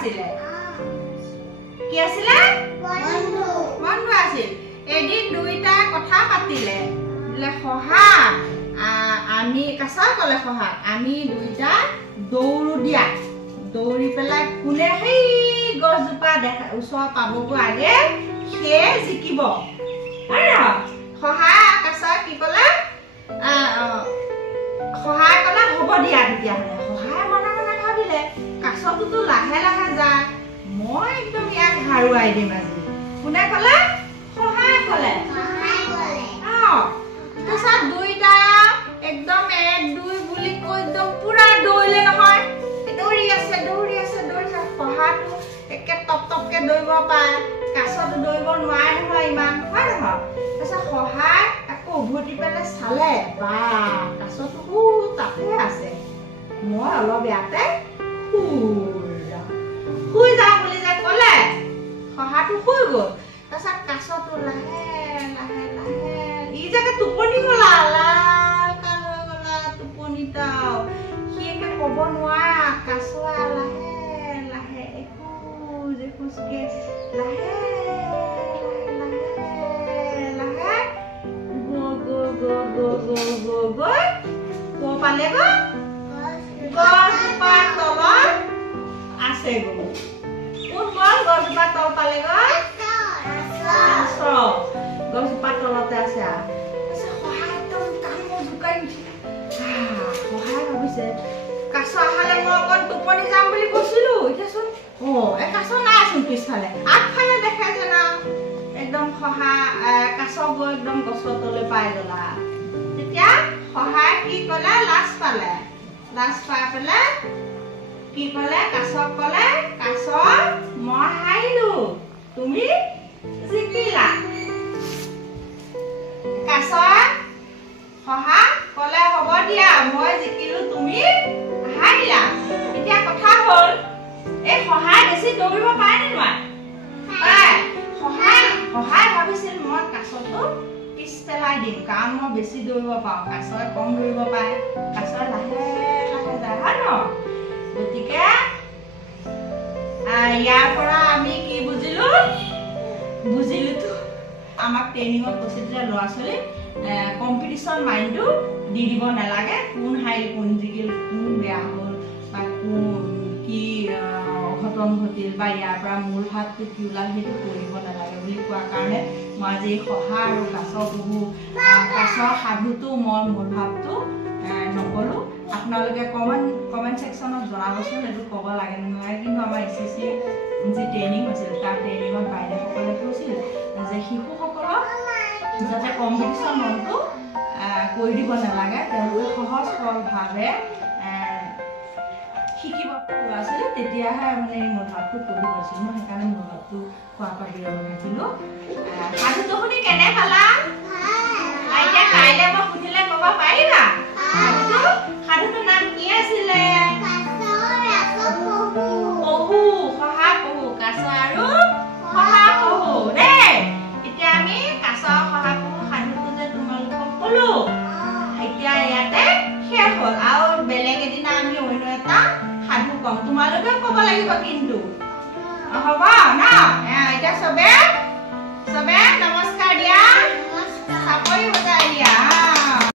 আছিলে কি আছিলে বন্ধু আছিল এদিন দুইটা কথা পাতিলে বোলে খহা আমি কাছা কলে খহা আমি দুইটা দৌৰো দিয়া দৌৰি পেলাই কোনে সেই গছজোপা দেখা ওচৰ পাবগৈ আগে সে জিকিব আৰু খহা কাছা কি কলে খহাই কলে হ'ব দিয়া তেতিয়াহ'লে খহাই মনে মনে ভাবিলে কাছটোতো লাহে লাহে যায় মই একদম ইয়াক হাৰুৱাই দিম আজি কোনে কলে খহাই কলে তাৰপিছত দুইটা একদম 1 2 বুলি কৈ একদম পুৰা দৌৰিলে নহয় দৌৰি আছে খহাটো একে টপ টপকে দৌৰিব পাৰে কাছটো দৌৰিব নোৱাৰে নহয় ইমান হয় নহয় তাৰপিছত খহাই আকৌ উভতি পেলাই চালে বা কাছটো তাতে আছে মই অলপ ইয়াতে শুই যাওঁ বুলি যে ক'লে খহাটো শুই গ'ল তাৰপিছত কাছটো লাহে লাহে লাহে ই যে টোপনি গ'লা লাল কাল হৈ গ'লা টোপনিটাও সি একে ক'ব নোৱাৰা কাছুৱা লাহে লাহে এখোজকে লাহে লাহে গৈ ক' পালেগৈ গছজোপাৰ তলত আছে গৈ কোন গ'ল গছজোপাৰ তল পালেগৈ গছজোপাৰ তলতে আছে সহায় একদম কামোৰ জোকাৰি সহায় ভাবিছে কাছ আহালে মই অকণ টোপনি যাম বুলি কৈছিলো এতিয়াচোন এই কাছ নাইচোন পিছফালে আগফালে দেখাইছে না একদম কাছ গৈ একদম গছৰ তলৈ পাই গ'লা তেতিয়া সহায় কি ক'লে লাজ পাই পেলাই কি ক'লে কাছক ক'লে কাছ মই হাৰিলো তুমি জিকিলা কাছই সহা ক'লে হ'ব দিয়া মই জিকিলো তুমি হাৰিলা এতিয়া কথা হ'ল এই সহায় বেছি দৌৰিব পাৰে নে নোৱাৰে সহায় ভাবিছিল মই কাছটো পিছ পেলাই দিম কাৰণ মই বেছি দৌৰিব পাৰোঁ কাছই কম দৌৰিব পাৰে কাছই লাহে লাহে যায় হয় ন গতিকে ইয়াৰ পৰা আমি কি বুজিলোতো আমাক ট্ৰেইনিঙত কৈছিল যে ল'ৰা ছোৱালী কম্পিটিশ্যন মাইণ্ডটো দি দিব নালাগে কোন হাৰিল কোন জিকিল কোন বেয়া হ'ল বা কোন কি অঘটন ঘটিল বা ইয়াৰ পৰা মূল ভাৱটো কি ওলাল সেইটো কৰিব নালাগে বুলি কোৱাৰ কাৰণে মই আজি সহা আৰু কাছৰ সাধুটো মই মূল ভাৱটো নক'লো আপোনালোকে কমেণ্ট ছেকশ্যনত জনাবচোন এইটো ক'ব লাগে নালাগে কিন্তু আমাৰ SSC যি ট্ৰেইনিং হৈছিল তাৰ ট্ৰেইনিঙত বাইদেউসকলে কৈছিল যে শিশুসকলক যাতে কম্পিটিশ্যন মনটো কৰি দিব নালাগে তেওঁলোকে সহজ সৰলভাৱে শিকিব ল'ৰা ছোৱালী তেতিয়াহে মানে এই মনোভাৱটো কৰি গৈছিল মই সেইকাৰণে মনোভাৱটো খোৱাৰ পৰা বিৰত থাকিলোঁ সাধুটো শুনি কেনে পালা এতিয়া কাইলৈ মই সুধিলে ক'ব পাৰিবা সাধুটোৰ নাম কি আছিলে পহু শহা পহু কাছ আৰু শহা পহু দেই এতিয়া আমি কাছ শহা পহু সাধুটো যে তোমালোকক ক'লো এতিয়া ইয়াতে শেষ হ'ল আৰু বেলেগ এদিনা আমি অন্য এটা সাধু কম তোমালোকে ক'ব লাগিব কিন্তু হ'ব ন এতিয়া চবে